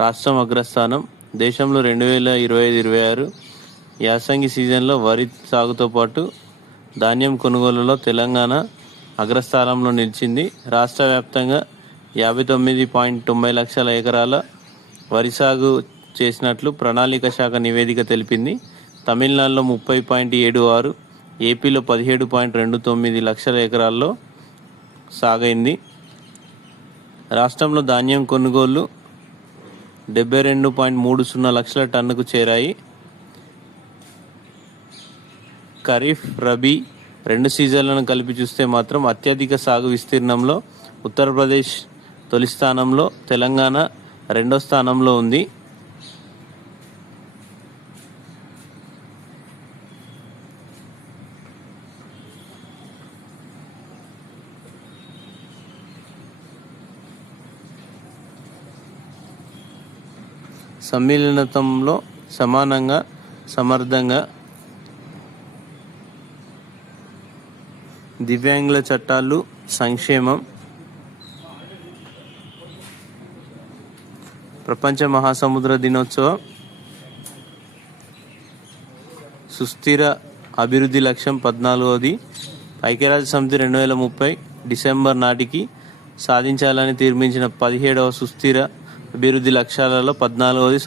రాష్ట్రం అగ్రస్థానం. దేశంలో 2025-26 యాసంగి సీజన్లో వరి సాగుతో పాటు ధాన్యం కొనుగోలులో తెలంగాణ అగ్రస్థానంలో నిలిచింది. రాష్ట్ర వ్యాప్తంగా 59.90 లక్షల ఎకరాల వరి సాగు చేసినట్లు ప్రణాళిక శాఖ నివేదిక తెలిపింది. తమిళనాడులో 30.76, ఏపీలో 17.29 లక్షల ఎకరాల్లో సాగైంది. రాష్ట్రంలో ధాన్యం కొనుగోళ్లు 72.30 లక్షల టన్నుకు చేరాయి. ఖరీఫ్, రబీ రెండు సీజన్లను కలిపి చూస్తే మాత్రం అత్యధిక సాగు విస్తీర్ణంలో ఉత్తరప్రదేశ్ తొలి స్థానంలో, తెలంగాణ రెండో స్థానంలో ఉంది. సమ్మిళితంలో సమానంగా సమర్థంగా దివ్యాంగుల చట్టాలు సంక్షేమం. ప్రపంచ మహాసముద్ర దినోత్సవం. సుస్థిర అభివృద్ధి లక్ష్యం 14వది. ఐక్యరాజ్య సమితి 2030 డిసెంబర్ నాటికి సాధించాలని నిర్మించిన 17వ సుస్థిర అభివృద్ధి లక్ష్యాలలో 14వది